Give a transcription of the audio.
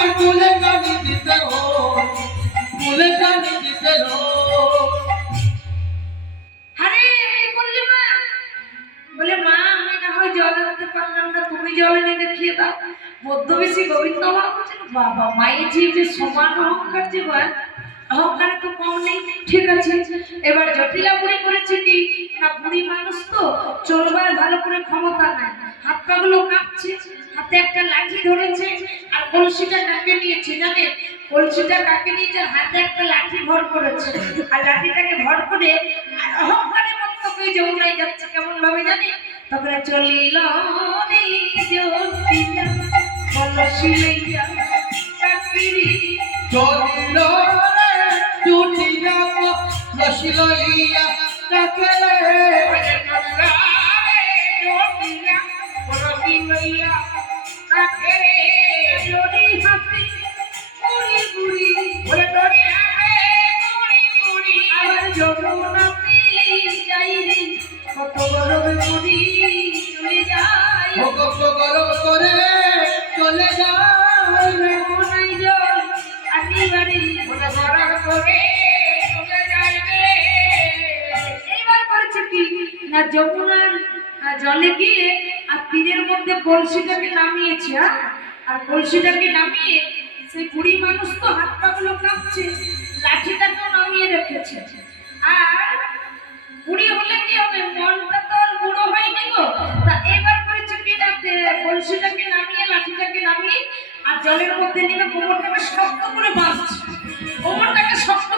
আমায় তুলে কানি দিতে হো, তুলে কানি দিতে হো। আরে কি করলি মা? বলে মা আমি না হয় জল আনতে পারলাম না, তুমি জল এনে দেখিয়ে দাও। মধ্যবেশী গোবিন্দ বাবা মায়ের যে সমান অহংকার যে অহংকার তো কম নেই। ঠিক আছে, এবার জটিলা বুড়ি করেছে কি না, বুড়ি মানুষ তো চলবার ভালো করে ক্ষমতা নাই, হাত পা গুলো কাঁপছে, হাতে একটা লাঠি ধরেছে আর কলসিটা কাকে নিয়েছে জানে, কলসিটা কাকে নিয়েছে, হাতে একটা লাঠি ভর করেছে আর লাঠিটাকে ভর করে আর অহংকারে মত করে যমুনায় যাচ্ছে। কেমন ভাবে জানে, তখন চলিল রে জটিলা কলসি লইয়া কাকিরি, চলিল রে জটিলা কলসি লইয়া কাকে রে, জটিলা কলসি লইয়া কাকে রে, লড়ি হাসি বুড়ি বুড়ি, বলে লড়ি হাসে বুড়ি বুড়ি, আবার যমুনাতে যাই রে কত গরম বুড়ি চলে যায়, কত গরম করে চলে যায় রে, যমুনায় জল আনিবারে কত গরম করে চলে যায় রে। এইবার করেছে কি না, যমুনার জলে গিয়ে আর তীরের মধ্যে কলসিটাকে নামিয়েছে, আর কলসিটাকে নামিয়ে সেই বুড়ি মানুষ তো হাত পা গুলো কাঁপছে, লাঠিটাকেও নামিয়ে রেখেছে। আর বুড়ি হলে কি হবে, মনটা তো আর বুড়ো হয়নি গো, তা এবার করেছে কি না, কলসিটাকে নামিয়ে লাঠিটাকে নামিয়ে আর জলের মধ্যে নেমে কোমরটাকে শক্ত করে বাঁধছে, কোমরটাকে শক্ত